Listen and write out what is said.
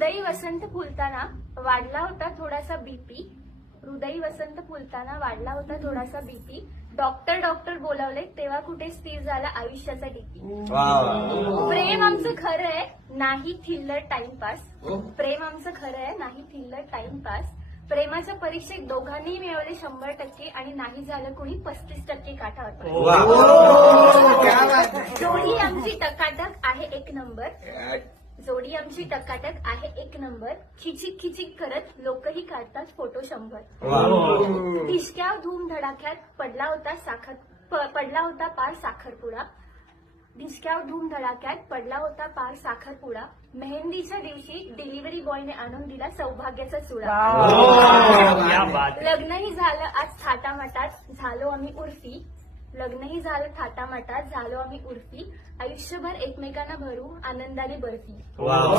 हृदयी वसंत फुलताना वाढला होता थोडासा बीपी. हृदयी वसंत फुलताना वाढला होता थोडासा बीपी. डॉक्टर बोलावले तेव्हा कुठे स्थिर झाला आयुष्याचा डीपी. प्रेम आमचं खरं आहे नाही थिल्लर टाइमपास. प्रेम आमचं खरं आहे नाही थिल्लर टाइमपास. प्रेमाच्या परीक्षेत दोघांनी मिळवले 100% आणि नाही झालं कोणी 35% काठावर. जोडी आमची टकाटक आहे एक नंबर. जोडी आमची टकाटक आहे एक नंबर. खिचिक करत लोकही काढतात फोटो 100. ढिशक्याव धूम धडाक्यात पडला होता पार साखरपुडा. ढिशक्याव धूम धडाक्यात पडला होता पार साखरपुडा. मेहंदीच्या दिवशी डिलिव्हरी बॉयने आणून दिला सौभाग्याचा चुडा. लग्नही झालं आज थाटामाटात झालो आम्ही उर्फी. लग्नही झालं थाटामाटात झालो आम्ही उर्फी. आयुष्यभर एकमेकांना भरू आनंदाने बर्फी.